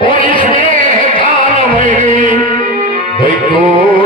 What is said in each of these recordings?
और इसमें खाना में भाई कोई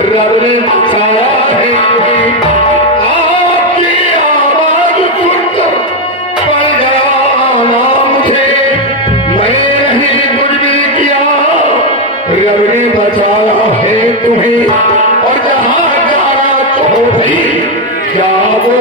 रब ने बचाया है आपकी आवाज सुनकर पड़ गया ना मुझे मैं नहीं कुछ भी किया रब ने बचाया है तुम्हें और जहां जाना तो भाई जाओ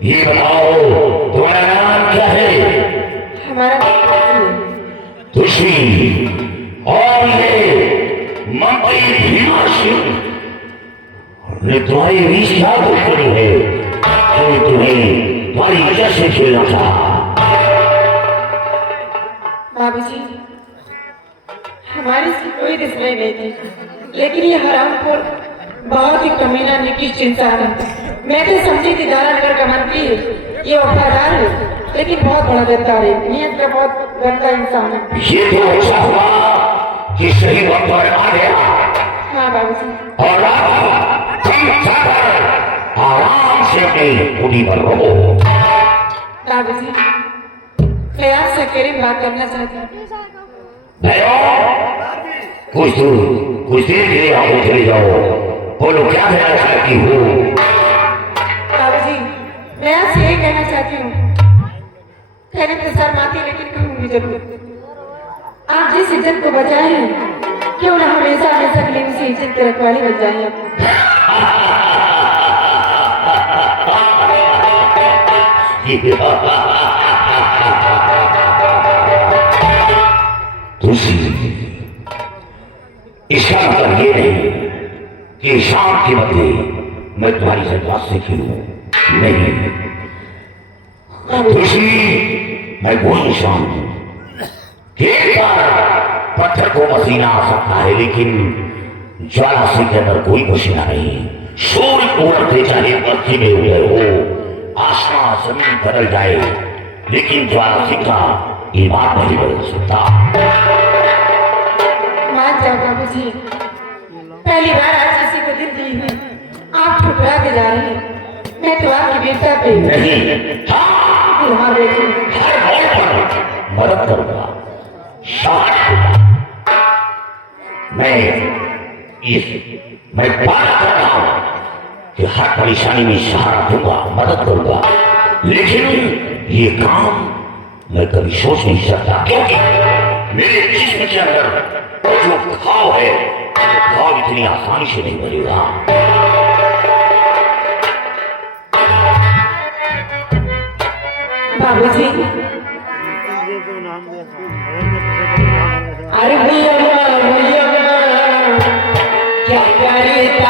ये बताओ तुम्हारा नाम क्या है? हमारा तुलसी और ये मंत्री भीमा सिंह ने तुम्हारी रीझा तो करी है कोई तुम्हें तुम्हारी वजह से खेलना था। बाबूजी हमारी से कोई दुश्मनी नहीं थी लेकिन ये हरामखोर बहुत ही कमीना निकृष्ट इंसान है। मैं तो समझी थी दारा नगर का मंत्री ये वफादार है लेकिन बहुत बड़ा गद्दार है नियत का बहुत गंदा इंसान है। ये तो अच्छा हुआ कि सही वक्त पर आ गया। हाँ बाबूजी और आराम से अपनी पूरी पर रहो। बाबूजी मैं आपसे अकेले बात करना चाहती हूँ। कुछ देर के लिए आप चले जाओ बोलो क्या कहना चाहती हो? बाबूजी मैं आपसे यही कहना चाहती हूँ कहने तो सर माती लेकिन कहूँगी जरूर आप जिस इज्जत को बचाए हैं क्यों ना हमेशा हमेशा के लिए उसी इज्जत की रखवाली बच जाए आप। इसका मतलब ये नहीं कि शाम के बदले मैं तुम्हारी सजा से खेलूं नहीं। मैं वो इंसान हूं एक बार पत्थर को पसीना आ सकता है लेकिन ज्वाला से के अंदर कोई पसीना नहीं। सूर्य उड़ते चाहे पृथ्वी में उड़े हो आसमान जमीन बदल जाए लेकिन ज्वाला सिंह का ये बात नहीं बदल सकता। मान जाओ बाबूजी पहली बार आज किसी को दिल दी है आप ठुकरा के जा रहे हैं। मैं तो आपकी वीरता पे नहीं हाँ बेटी मदद करूंगा मैं बात कर रहा हूं कि हर परेशानी में सहारा दूंगा मदद करूंगा लेकिन ये काम मैं कभी सोच नहीं सकता क्योंकि मेरे जिस्म के अंदर जो घाव है वो घाव इतनी आसानी से नहीं भरेगा। बाबूजी अरे भैया क्या करता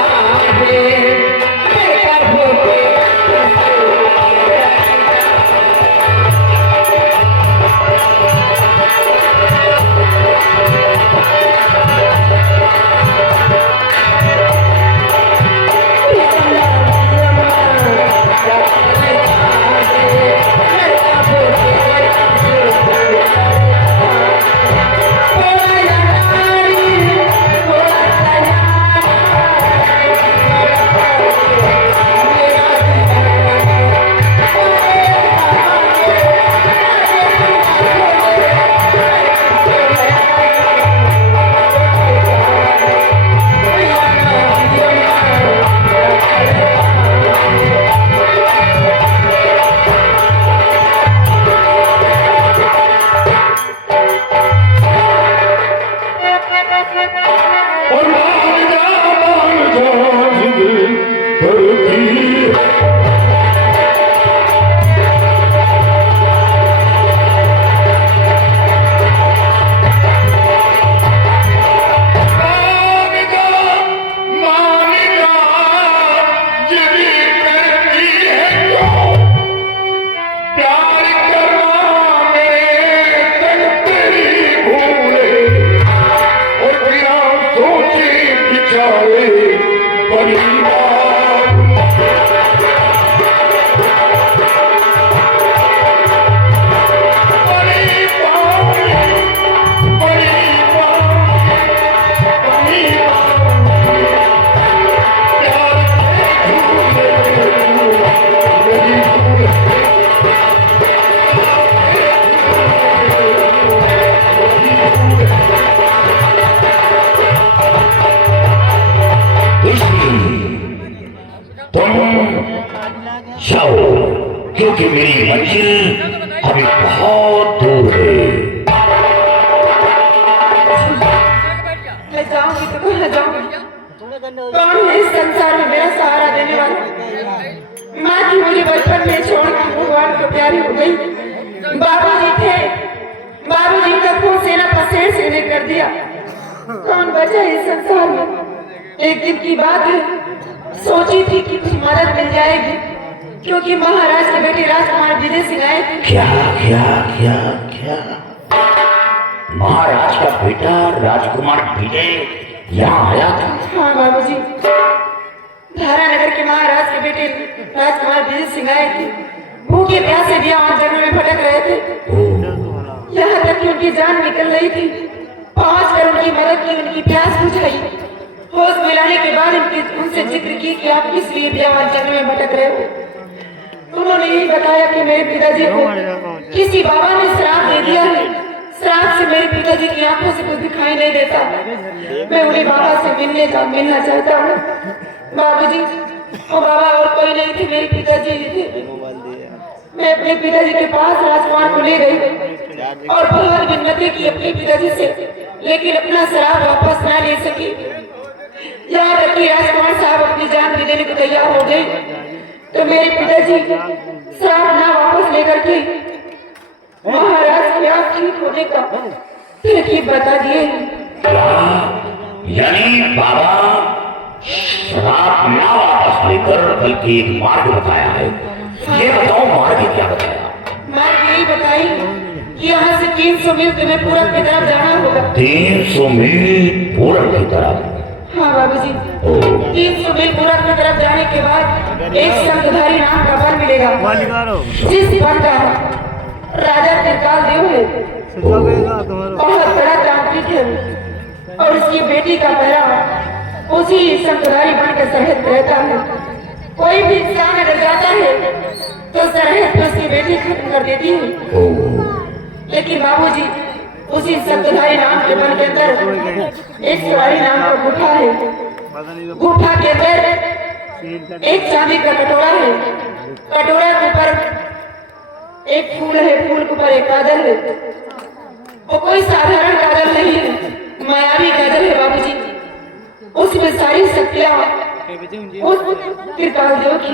बड़ी जाओ, क्योंकि मेरी मंजिल अभी बहुत दूर है। मैं जाऊंगी तो कहाँ जाऊंगी? कौन है इस संसार में मेरा सहारा देने वाला? माँ की मुझे बचपन में छोड़कर भगवान को प्यारी हो गई। बाबूजी थे, बाबूजी का खून सेना पसेर से कर दिया। कौन बचा इस संसार में? एक दिन की बात है, सोची थी कि कुछ मदद मिल जाएगी, क्योंकि महाराज के बेटे राजकुमार विजय सिंह आए थे। क्या क्या क्या क्या महाराज का बेटा राजकुमार विजय यहाँ आया था? हाँ बाबूजी, धारानगर के महाराज के बेटे राजकुमार विजय सिंह आए थे। भूखे प्यासे भी और जंगल में भटक रहे थे। यहाँ तक कि उनकी जान निकल रही थी। पहुंच कर उनकी मदद की, उनकी प्यास बुझाई। होश मिलाने के बाद उनसे जिक्र की कि आप किस लिए बियावान जंगल में भटक रहे हो। उन्होंने यही बताया कि मेरे पिताजी को किसी बाबा ने श्राप दे दिया है। श्राप से मेरे पिताजी की आंखों से कुछ दिखाई नहीं देता। मैं उन्हें बाबा से मिलना चाहता हूँ। बाबूजी, वो बाबा और कोई नहीं थे, मेरे पिताजी ही थे। मैं अपने पिताजी के पास राजकुमार को ले गई और बहुत विनती की अपने पिताजी से, लेकिन अपना श्राप वापस ना ले सकी। यहाँ तक कि राजकुमार साहब अपनी जान भी देने को तैयार हो गए, तो मेरे पिताजी श्राप ना वापस लेकर के महाराज के आप ठीक होने का तरकीब बता दिए। यानी बाबा श्राप ना वापस लेकर बल्कि एक मार्ग बताया है। ये बताओ मार्ग क्या बताया? मार्ग यही बताई कि यहाँ से 300 मील तुम्हें पूरब की तरफ जाना होगा। 300 मील पूरब की तरफ? हाँ बाबूजी, 300 मील पूरब की तरफ जाने के बाद एक शंखधारी नाम का वन मिलेगा, जिस वन का राजा त्रिकाल देव है। बहुत बड़ा तांत्रिक है और उसकी बेटी का पहरा उसी शंखधारी वन के सरहद पे रहता है। कोई भी इंसान अगर जाता है तो सरहद पे उसकी बेटी खत्म कर देती है। लेकिन बाबूजी, उसी शंखधारी नाम के वन के अंदर एक सवारी नाम का गुफा है। गुफा के अंदर एक चांदी का कटोरा है। कटोरा के ऊपर एक फूल है, फूल के ऊपर एक काजल है। वो कोई साधारण काजल नहीं है, मायावी काजल है बाबूजी। उसमें सारी शक्तियां उस त्रिकाल देव की।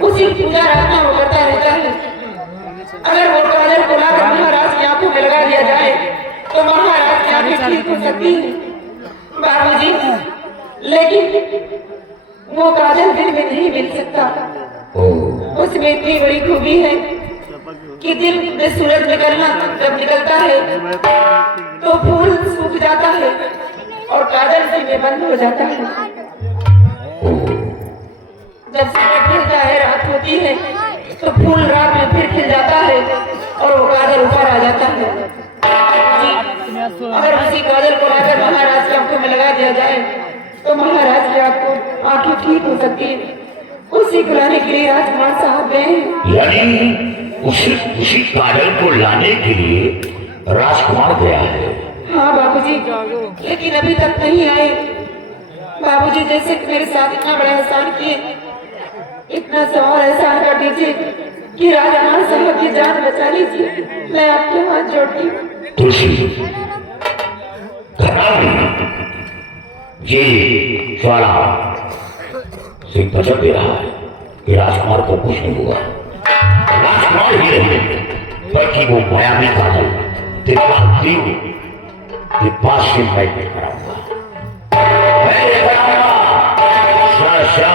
उसी पूजा आराधना वो करता रहता है। अगर वो काजल को लाकर महाराज की आंखों में लगा दिया जाए तो महाराज की आंखें ठीक हो सकती है बाबूजी। लेकिन वो काजल दिन में नहीं मिल सकता। उसमें इतनी बड़ी खूबी है कि दिन में सूरज जब निकलता है तो फूल सूख जाता है और काजल दिन में बंद हो जाता है। जब सूरज खिलता है, रात होती है, तो फूल रात में फिर खिल जाता है और वो काजल ऊपर आ जाता है। अगर उसी काजल को लाकर महाराज की आंखों में लगा दिया जाए तो महाराज की आंखें ठीक हो सकती है। उसी को लाने के लिए राजकुमार साहब गए। यानी उसी काजल को लाने के लिए राजकुमार गया है? हाँ बाबूजी, लेकिन अभी तक नहीं आए। बाबूजी, जैसे कि मेरे साथ इतना बड़ा एहसान किए, इतना सवाल एहसान कर दीजिए कि राजकुमार साहब की जान बचा लीजिए। मैं आपके हाथ जोड़ती हूँ। तुलसी, ये ज्वाला सिंह वचन दे रहा है कि राजकुमार को कुछ नहीं हुआ। राजकुमार ही नहीं बल्कि वो मायावी काजल के पास से मैं कराऊंगा।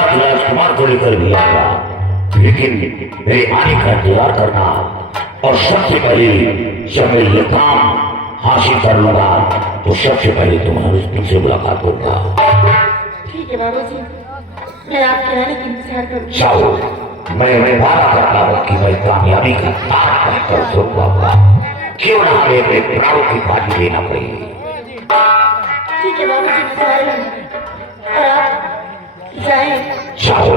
राजकुमार को लेकर भी आऊंगा, लेकिन मेरे आने का इंतजार करना। और सबसे पहले जब मैं ये काम हासिल कर लूंगा तो सबसे पहले तुम्हारी तुमसे मुलाकात होगा। ठीक है बाबूजी, मैं आपके आने की इंतजार करूंगी। जाओ, मैं वादा करता हूँ कि मैं कामयाबी का तार कहकर सुनूंगा, क्यों ना हमें अपने प्राणों की बाजी देना पड़े। ठीक है बाबूजी, मैं जा रही हूँ और आप जाएं। जाओ।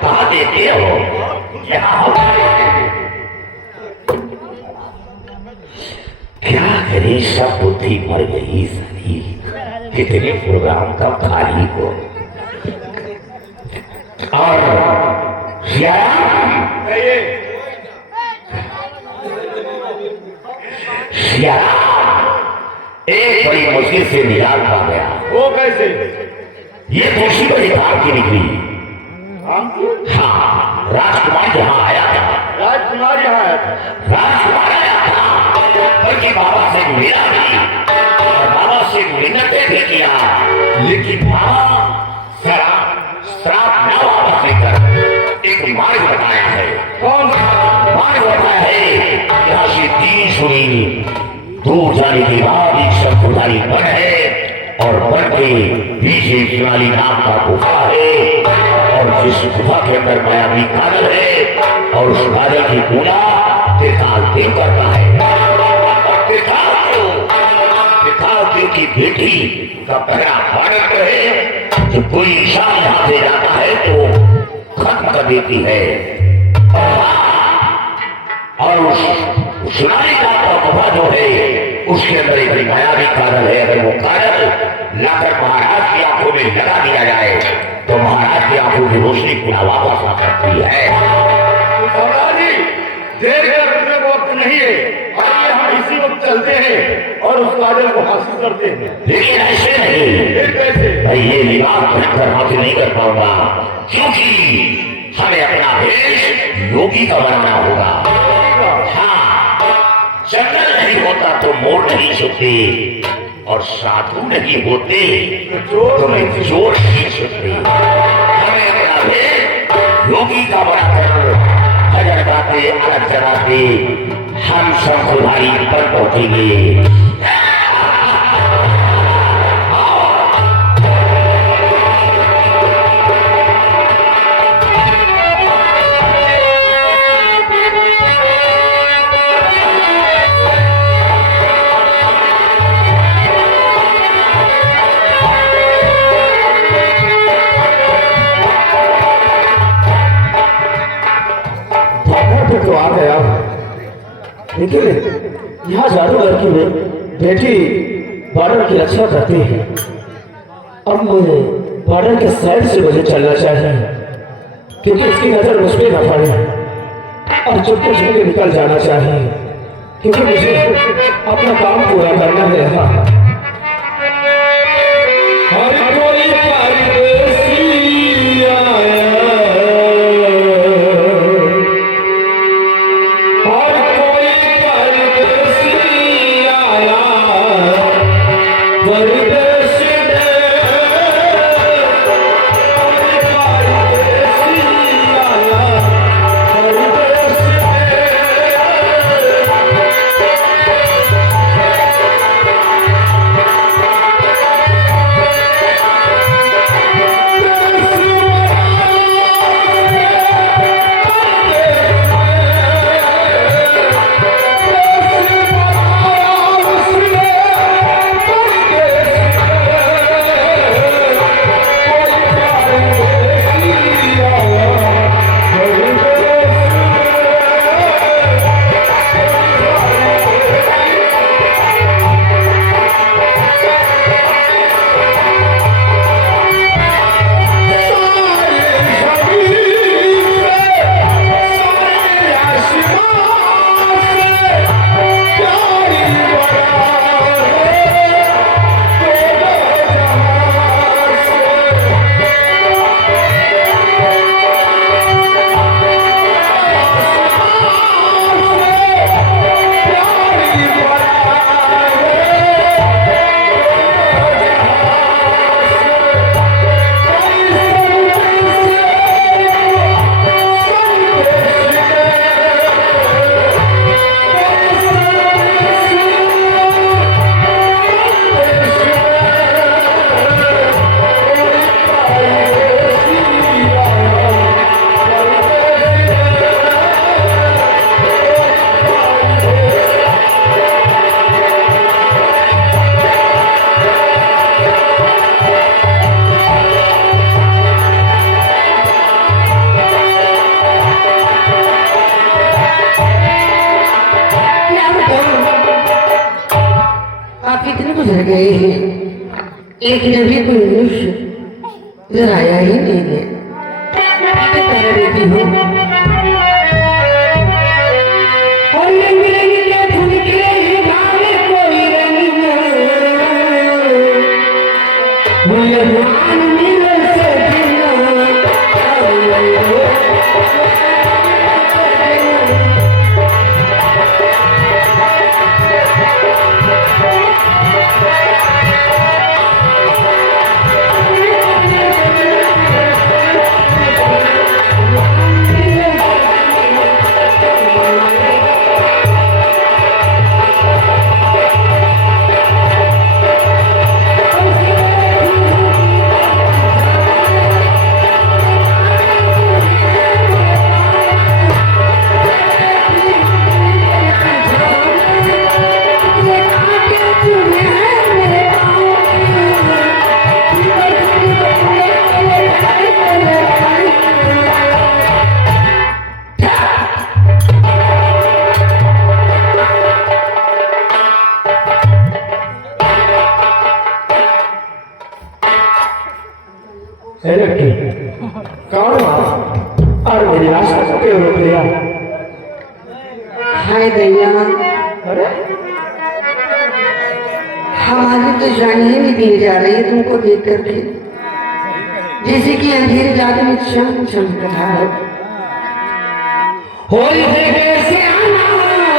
कहा देते हो क्या करे, सब बुद्धि मर गई सारी, कितने प्रोग्राम का खाली हो। और एक बड़ी मुश्किल से निकाल पा गया। वो कैसे? ये दूसरी बड़ी धार की निकली। हाँ, राजकुमार यहाँ आया था। राजकुमार यहाँ आया था? राजकुमार आया था, बल्कि बाबा से मिला भी और बाबा से मिन्नतें भी किया, लेकिन बाबा श्राप न वापस लेकर एक मार्ग बताया है। कौन मार्ग बताया है? यहाँ से 300 मील दूर जाने के बाद एक शंकुधारी वन है और वन के पीछे शिवाली नाम का गुफा है, और जिस गुफा के अंदर मायावी काजल है और उस काजल की पूजा त्रिकाल देव करता है। त्रिकाल देव की बेटी का पहला बालक है, जो कोई इंसान यहाँ से जाता है तो खत्म कर देती है। और उस शिवाली नाम का गुफा जो है उसके अंदर एक मायावी काजल है। अगर वो काजल लाकर महाराज की आंखों में लगा दिया जाए तो महाराज की आंखों की रोशनी पुनः वापस आ सकती है। देर करने को वक्त नहीं है, आइए हम इसी वक्त चलते हैं और उस काजल को हासिल करते हैं। लेकिन ऐसे नहीं, कैसे? भाई ये विवाद कर हासिल नहीं कर पाऊंगा, क्योंकि हमें अपना भेष योगी का बनाना होगा। हाँ, जंगल नहीं होता तो मोर नहीं छुपते, और साधु नहीं होते तो मैं जोर नहीं छुपते। हमें अपना भेष योगी का बनाकर भजन गाते अलग जगाते हम शंकुधारी पर पहुंचेंगे। तो आ गया, लेकिन यहाँ जादूगर की बेटी बॉर्डर की रक्षा करती है। अब मुझे बॉर्डर के साइड से मुझे चलना चाहिए, क्योंकि इसकी नजर मुझ पर न पड़े, और चुपके चुपके निकल जाना चाहिए, क्योंकि मुझे अपना काम पूरा करना है। हर कोई परदेसी आया, लेकिन अभी कोई मनुष्य इधर आया ही नहीं है। तारा बेटी हो और रंग रंग के फुलके भावे कोई रंग मुल्हान मिल से कौन और मेरी रास्ता को क्यों रोक लिया? हाय दैया अरे हमारी तो जान ही नहीं दी जा रही है तुमको देख करके, जैसे कि अंधेरी रात में चम चम रहा है। होली से आना हुआ है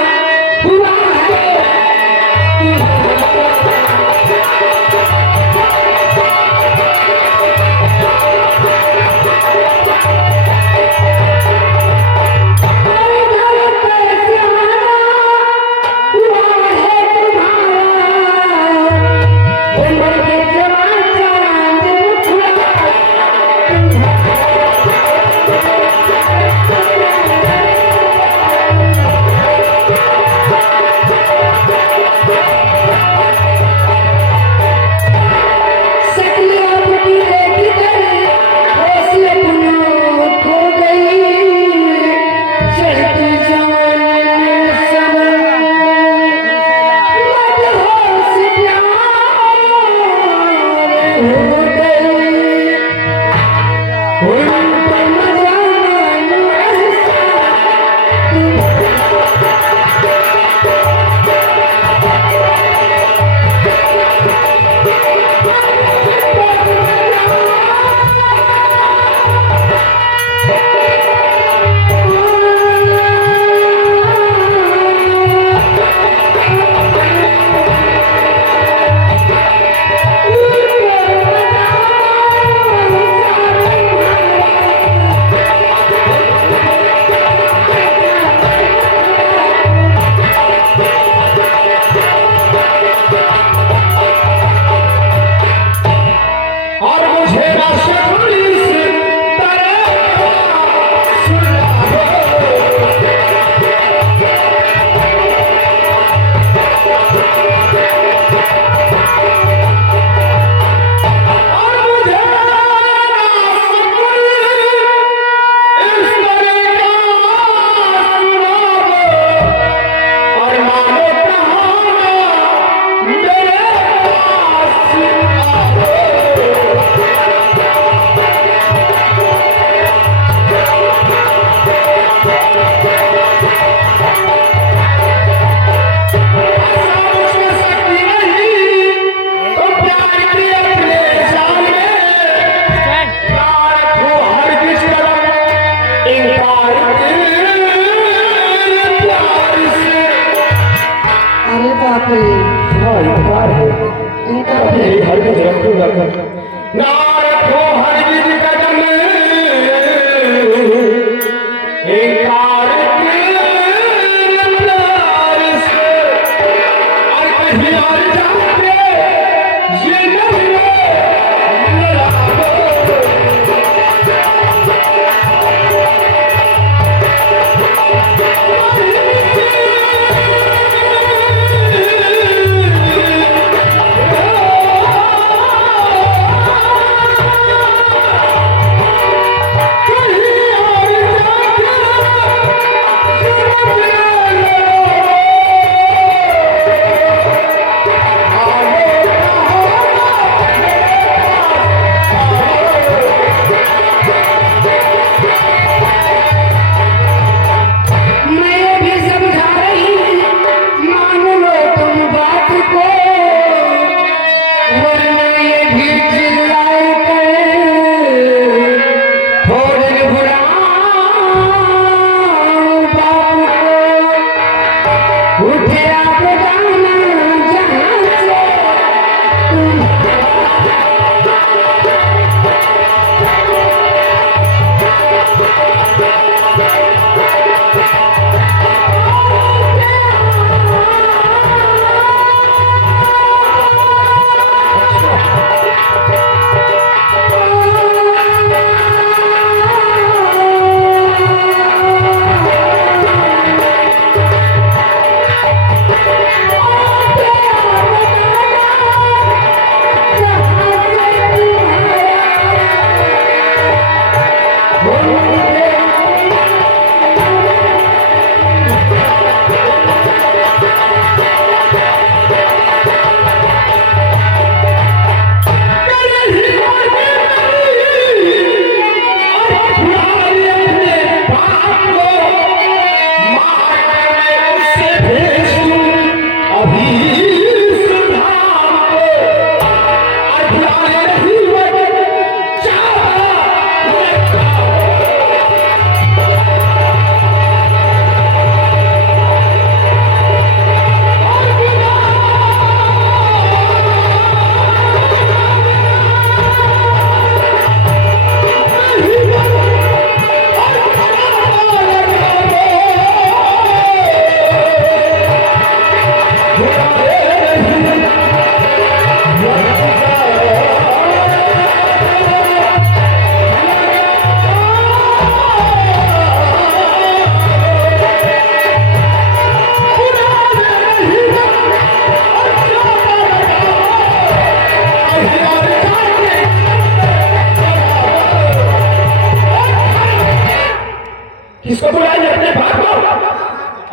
किसको बुलाएंगे? अपने भाई को,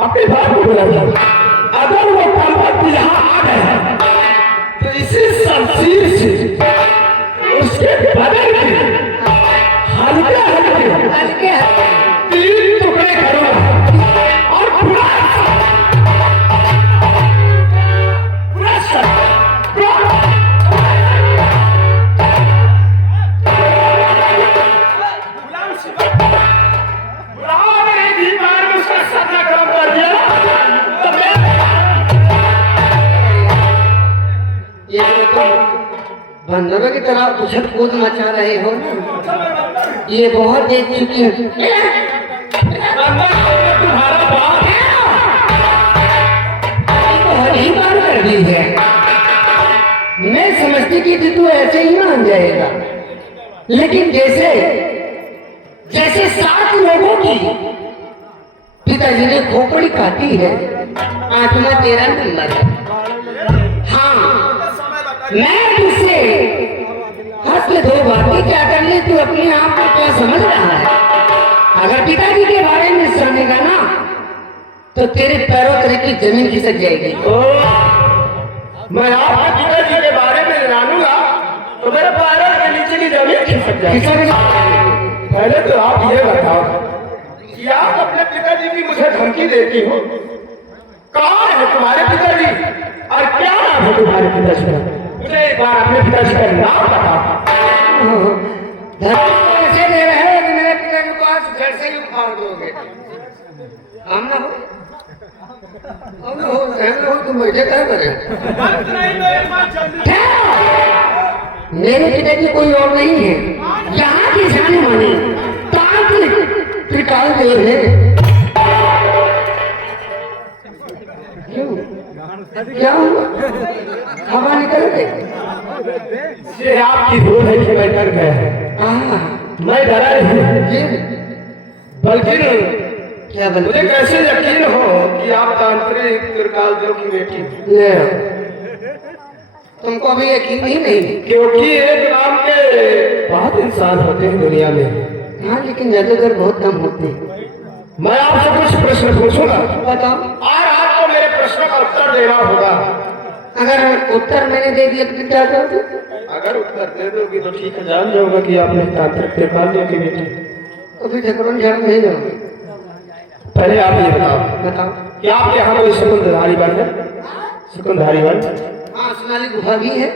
अपने भाई को बुलाएंगे। अगर वो कल वक्त यहाँ आ गए तो इसी शमशीर से उसके बदन के हल्के हल्के 3 टुकड़े करूंगा और पूरा बंदरों की तरह उछल कूद मचा रहे हो ना, ये बहुत देख चुकी हूँ। तुम्हारा बाप ही बार कर दी है। मैं समझती कि तू ऐसे ही मान जाएगा, लेकिन जैसे जैसे 7 लोगों की पिताजी ने खोपड़ी काटी है, 8वां तेरा नंबर है। हाँ, मैं तुझसे हंस के 2 बातें क्या कर ले, तू अपने आप को क्या समझ रहा है? अगर पिताजी के बारे में सुनेगा ना तो तेरे पैरों तले की जमीन खिसक जाएगी। मैं आपके पिताजी के बारे में जानूंगा तो मेरे पैरों के नीचे की जमीन खिसक जाएगी। पहले तो आप ये बताओ कि आप अपने पिताजी की मुझे धमकी देती हो। कौन है तुम्हारे पिताजी और क्या नाम है तुम्हारे पिताजी का? मुझे एक बार अपने पिताजी का नाम बताओ। ऐसे दे रहे हो कि मेरे पिताजी को आज घर से ही उखाड़ दोगे। हम ना हो तुम मुझे क्या करे? मेरे पिताजी कोई और नहीं है, यहाँ की जाने मानी तांत्रिक त्रिकाल देव है। क्यों? क्या हुआ? हवा निकल गई? ये आपकी भूल है कि मैं डर गया। मैं डरा नहीं, बल्कि क्या मुझे कैसे यकीन हो कि आप तांत्रिक त्रिकाल देव की बेटी? तुमको अभी यकीन ही नहीं? क्योंकि एक नाम के बहुत इंसान होते हैं दुनिया में। हाँ, लेकिन जादूगर बहुत कम होते हैं। मैं आपसे कुछ प्रश्न पूछूंगा, बताओ। और आपको मेरे प्रश्न का उत्तर देना होगा। अगर उत्तर मैंने दे दिया तो क्या करोगे? अगर उत्तर दे दोगी तो ठीक है, जान जाऊंगा कि आपने तांत्रिक त्रिकाल देव की बेटी। तो फिर ठकुरन झाड़ नहीं जाओगे? पहले आप ये बताओ कि आपके यहाँ कोई सुकुंधारी वन है? सुकुंधारी वन? हाँ, सोनाली गुफा भी है।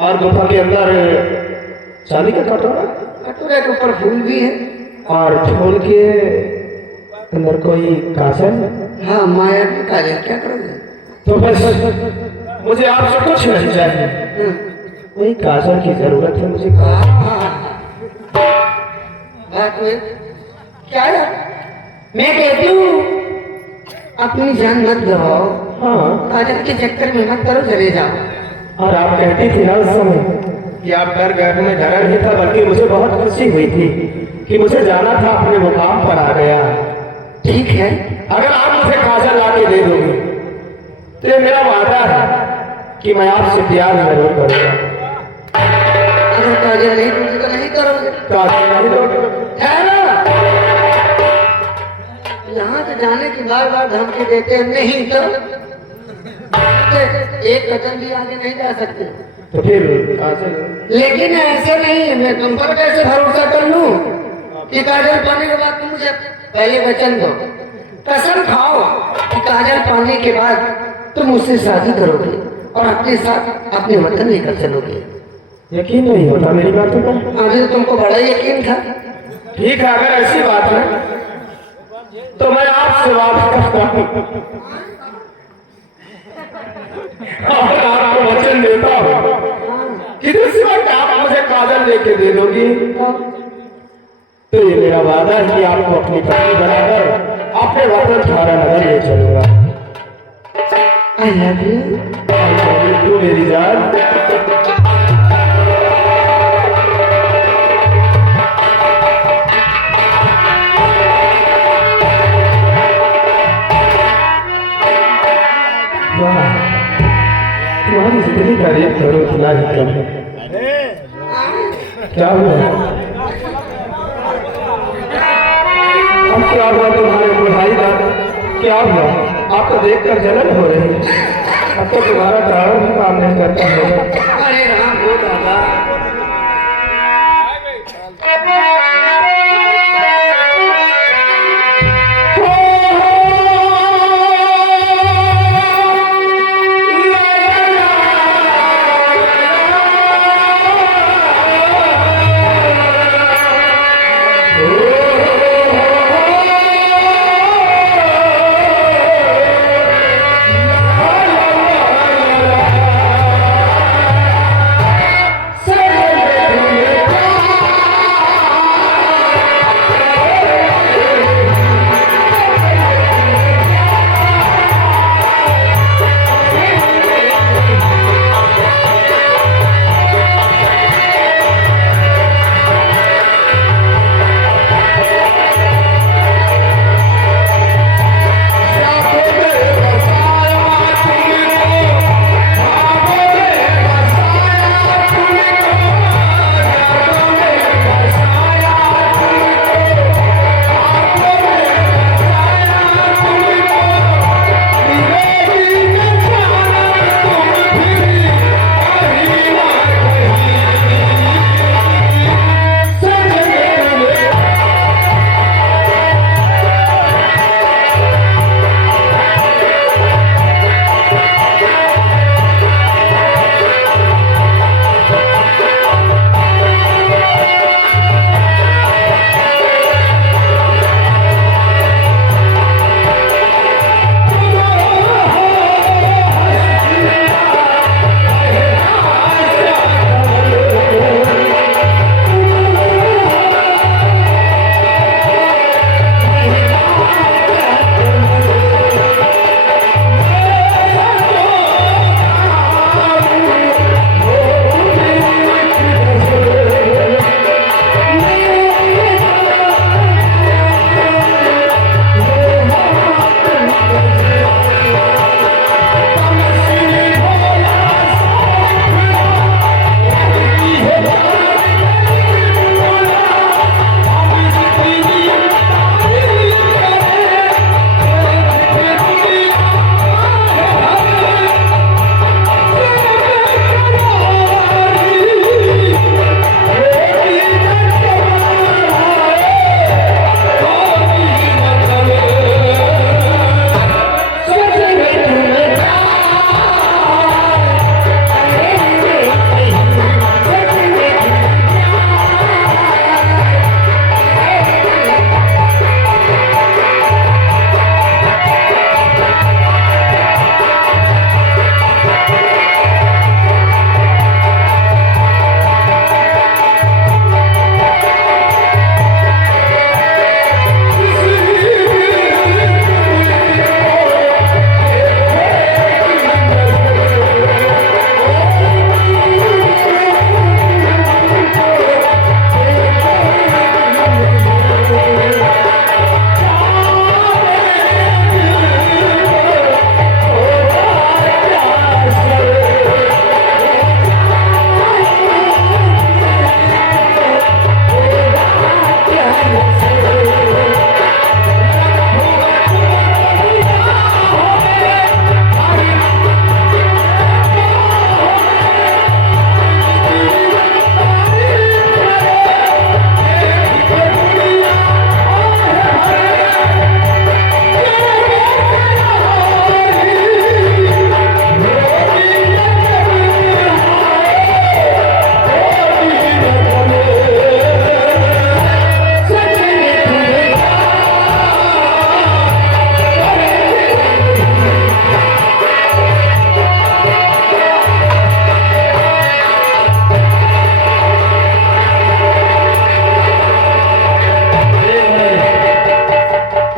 और गुफा के अंदर चांदी का कटोरा? कटोरे के ऊपर फूल भी है। और फूल के अंदर कोई काजल? हाँ, माया की काजल। क्या करोगे? तो बस मुझे आपसे कुछ नहीं चाहिए, वही काजल की जरूरत है मुझे। बात हुई क्या यार? मैं कहती हूँ अपनी जान मत गवाओ। हाँ, काजल के चक्कर में मत करो, चले जाओ। और आप कहती थी ना उस समय कि आप डर गए। मैं डरा नहीं था, बल्कि मुझे बहुत खुशी हुई थी कि मुझे जाना था, अपने मुकाम पर आ गया। ठीक है, अगर आप मुझे काजल ला के दे दोगे तो ये मेरा वादा है कि मैं आपसे प्यार जरूर करूंगा। अगर काजल नहीं दोगे तो नहीं करोगे? काजल नहीं दोगे? यहाँ से जाने की बार धमकी देते हैं, नहीं तो एक कदम भी आगे नहीं जा सकते। तो फिर काजल? लेकिन ऐसे नहीं है, मैं तुम पर कैसे भरोसा कर लूं कि काजल पाने के बाद तुम मुझे पहले वचन दो, कसम खाओ कि काजल पाने के बाद तुम मुझसे शादी करोगे और अपने साथ अपने वतन लेकर चलोगे। यकीन नहीं होता मेरी बातों पर? अभी तो तुमको बड़ा यकीन था। ठीक है, अगर ऐसी बात है तो मैं आपसे वादा करता हूँ और आपको वचन देता हूँ कि दूसरी बात आप मुझे काजल लेके दे दोगी तो ये मेरा वादा है कि आपको अपनी पत्नी बनाकर अपने वतन थारा नगर ले चलूंगा। I love you। तू मेरी जान। तुम्हारी जितनी तारीफ करो उतना ही कम है। क्या हुआ? अब क्या हुआ तुम्हारे बुढ़ाई का? क्या हुआ? आपको देखकर जलन हो रही है। अब तो तुम्हारा प्राण भी काम नहीं करता होगा। अरे राम हो दादा।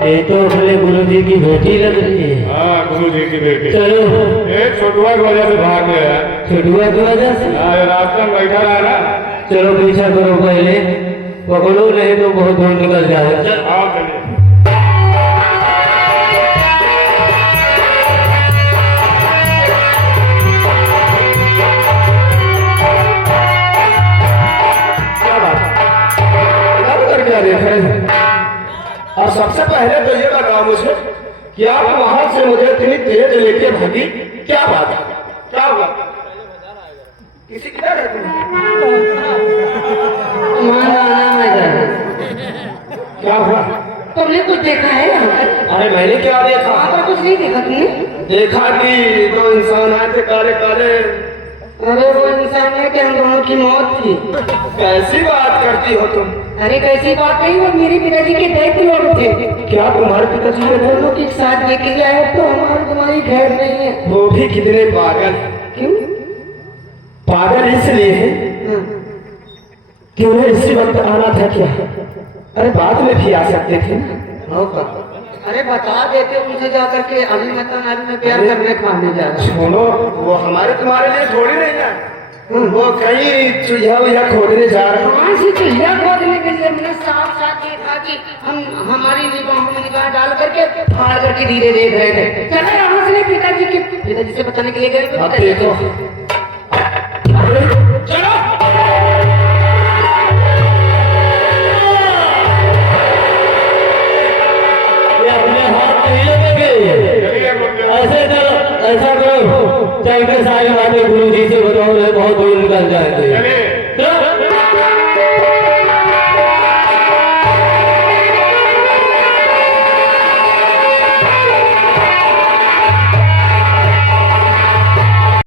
ये तो अपने गुरु जी की बेटी लग रही है। हाँ गुरु जी की बेटी। चलो एक छोटुआ की वजह से भाग गया है। छुटुआ की वजह से। हाँ, ये रास्ते में बैठा रहा ना। चलो पीछा करो पहले, पकड़ो नहीं तो बहुत दूर निकल जाए। हाँ चलिए। और सबसे पहले तो ये बताओ मुझे कि आप वहां से मुझे इतनी तेज लेके भागी, क्या बात है, क्या हुआ? किसी की डर है क्या हुआ? तुमने कुछ देखा है यहाँ पर? अरे मैंने क्या देखा? वहाँ पर कुछ नहीं देखा तुमने? देखा कि दो इंसान आए थे काले काले। अरे वो इंसान है कि हम दोनों की मौत थी। कैसी बात करती हो तुम? अरे कैसी बात नहीं, वो मेरे पिताजी के दैत्य लोग थे। क्या तुम्हारे पिताजी हम दोनों की साथ लेके आए तो हमारी तुम्हारी खैर नहीं है। वो भी कितने पागल? क्यों? पागल इसलिए है हाँ। कि उन्हें इसी वक्त आना था क्या? अरे बाद में भी आ सकते थे ना। अरे बता देते उनसे जा करके, अभी मतलब अभी मैं प्यार करने खाने जा रहा हूँ। सुनो, वो हमारे तुम्हारे लिए थोड़ी नहीं है, वो कहीं चूल्हा उल्हा खोदने जा रहे हैं। कहाँ से चूल्हा खोदने के लिए? मैंने साफ साफ देखा कि हम हमारी निगाहों में निगाह डाल करके फाड़ करके धीरे देख रहे थे। चलो यहाँ से पिताजी से बताने के लिए गए थे। अब देखो, चलो चलिए गुरुदेव। ऐसे चलो, ऐसा करो, चल के सारी बातें गुरु जी से बताओ, बहुत दूर निकल जाएंगे। चलिए। चलो।